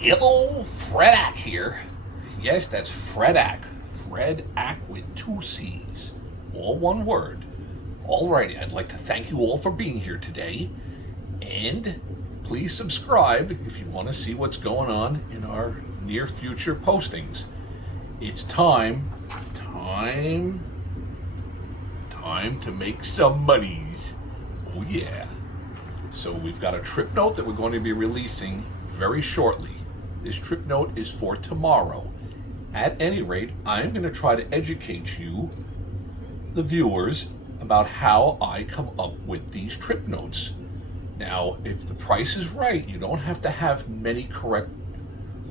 Hello, Fredak here. Yes, that's Fredak. Fredak with two C's. All one word. Alrighty, I'd like to thank you all for being here today. And please subscribe if you want to see what's going on in our near future postings. It's time to make some monies. Oh yeah. So we've got a trip note that we're going to be releasing very shortly. This trip note is for tomorrow. At any rate, I'm going to try to educate you, the viewers, about how I come up with these trip notes. Now, if the price is right, you don't have to have many correct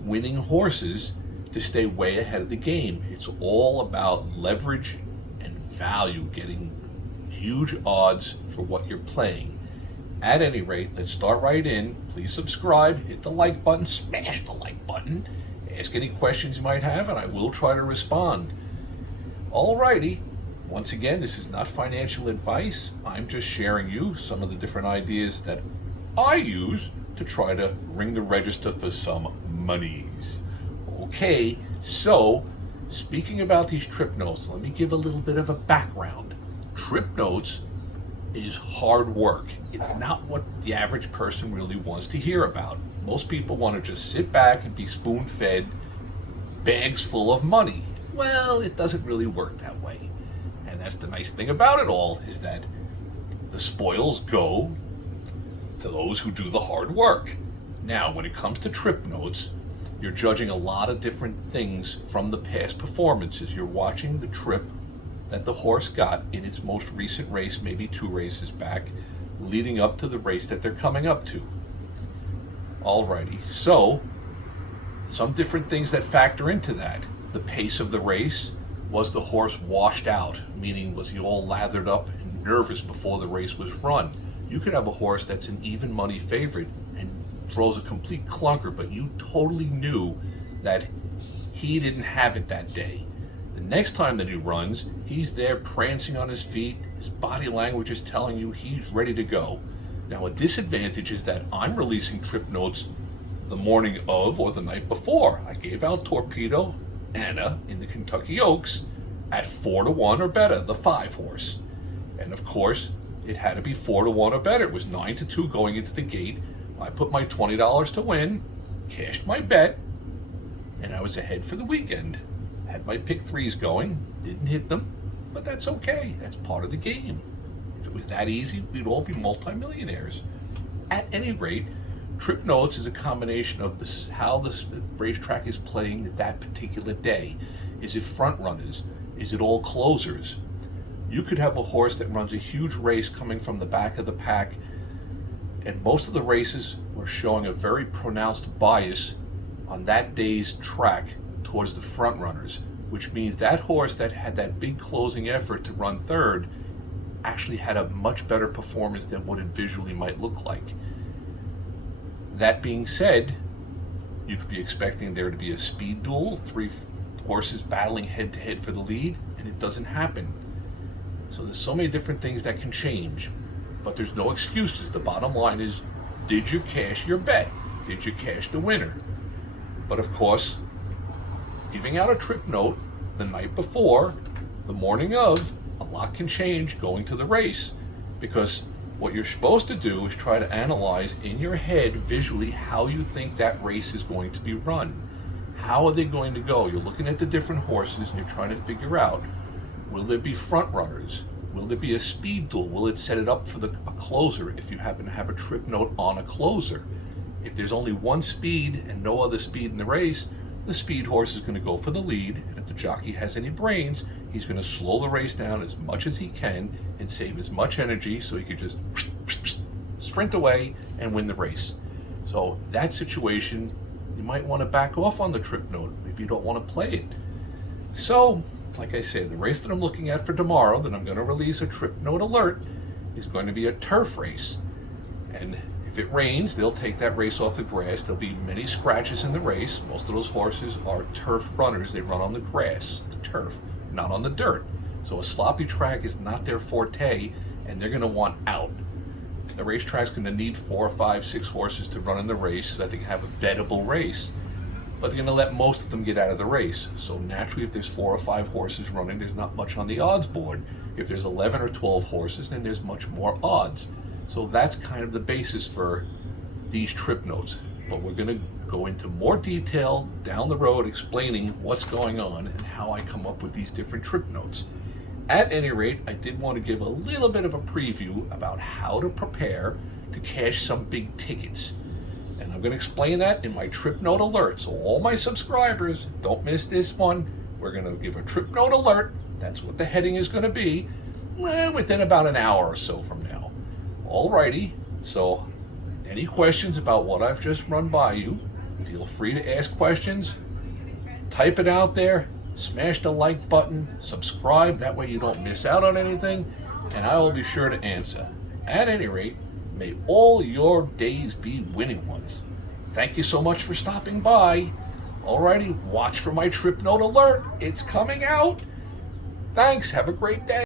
winning horses to stay way ahead of the game. It's all about leverage and value, getting huge odds for what you're playing. At any rate, let's start right in. Please subscribe, hit the like button, smash the like button, ask any questions you might have, and I will try to respond. Alrighty, once again, this is not financial advice. I'm just sharing you some of the different ideas that I use to try to ring the register for some monies. Okay, so speaking about these trip notes, let me give a little bit of a background. Trip notes is hard work. It's not what the average person really wants to hear about. Most people want to just sit back and be spoon-fed bags full of money. Well, it doesn't really work that way. And that's the nice thing about it all, is that the spoils go to those who do the hard work. Now, when it comes to trip notes, you're judging a lot of different things from the past performances. You're watching the trip that the horse got in its most recent race, maybe 2 races back, leading up to the race that they're coming up to. Alrighty, so some different things that factor into that. The pace of the race. Was the horse washed out? Meaning, was he all lathered up and nervous before the race was run? You could have a horse that's an even money favorite and throws a complete clunker, but you totally knew that he didn't have it that day. The next time that he runs, he's there prancing on his feet. His body language is telling you he's ready to go. Now, a disadvantage is that I'm releasing trip notes the morning of or the night before. I gave out Torpedo Anna in the Kentucky Oaks at 4-1 or better, the 5 horse. And of course, it had to be 4-1 or better. It was 9-2 going into the gate. I put my $20 to win, cashed my bet, and I was ahead for the weekend. Had my pick 3s going, didn't hit them, but that's okay. That's part of the game. If it was that easy, we'd all be multimillionaires. At any rate, trip notes is a combination of how the racetrack is playing that particular day. Is it front runners? Is it all closers? You could have a horse that runs a huge race coming from the back of the pack, and most of the races were showing a very pronounced bias on that day's track towards the front runners, which means that horse that had that big closing effort to run third actually had a much better performance than what it visually might look like. That being said, you could be expecting there to be a speed duel, 3 horses battling head to head for the lead, and it doesn't happen. So there's so many different things that can change, but there's no excuses. The bottom line is, did you cash your bet? Did you cash the winner? But of course, giving out a trip note the night before, the morning of, a lot can change going to the race, because what you're supposed to do is try to analyze in your head visually how you think that race is going to be run. How are they going to go? You're looking at the different horses and you're trying to figure out, will there be front runners? Will there be a speed duel? Will it set it up for a closer if you happen to have a trip note on a closer? If there's only one speed and no other speed in the race, the speed horse is going to go for the lead, and if the jockey has any brains, he's going to slow the race down as much as he can and save as much energy so he could just sprint away and win the race. So that situation, you might want to back off on the trip note. Maybe you don't want to play it. So, like I said, the race that I'm looking at for tomorrow, that I'm going to release a trip note alert, is going to be a turf race. And if it rains, they'll take that race off the grass. There'll be many scratches in the race. Most of those horses are turf runners. They run on the grass, the turf, not on the dirt. So a sloppy track is not their forte, and they're going to want out. The racetrack's going to need 4, 5, 6 horses to run in the race so that they can have a bettable race. But they're going to let most of them get out of the race. So naturally, if there's 4 or 5 horses running, there's not much on the odds board. If there's 11 or 12 horses, then there's much more odds. So that's kind of the basis for these trip notes. But we're going to go into more detail down the road explaining what's going on and how I come up with these different trip notes. At any rate, I did want to give a little bit of a preview about how to prepare to cash some big tickets. And I'm going to explain that in my trip note alert. So all my subscribers, don't miss this one. We're going to give a trip note alert. That's what the heading is going to be within about an hour or so from now. Alrighty, so any questions about what I've just run by you, feel free to ask questions. Type it out there, smash the like button, subscribe, that way you don't miss out on anything, and I will be sure to answer. At any rate, may all your days be winning ones. Thank you so much for stopping by. Alrighty, watch for my trip note alert. It's coming out. Thanks, have a great day.